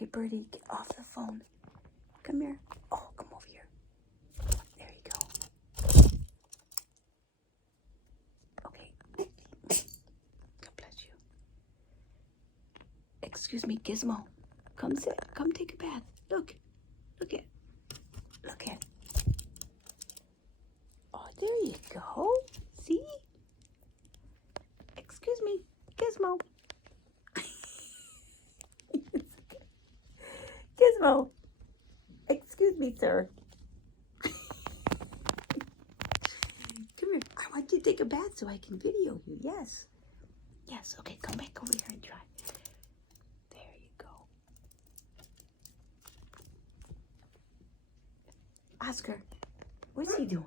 Okay, Birdie, get off the phone. Come here. Oh, come over here. There you go. Okay. God bless you. Excuse me, Gizmo. Come sit. Come take a bath. Look. Look at. Look at. Oh, there you go. See? Excuse me, Gizmo. Gizmo. Excuse me, sir. Come here. I want you to take a bath so I can video you. Yes. Yes. Okay, come back over here and try. There you go. Oscar, what's he doing?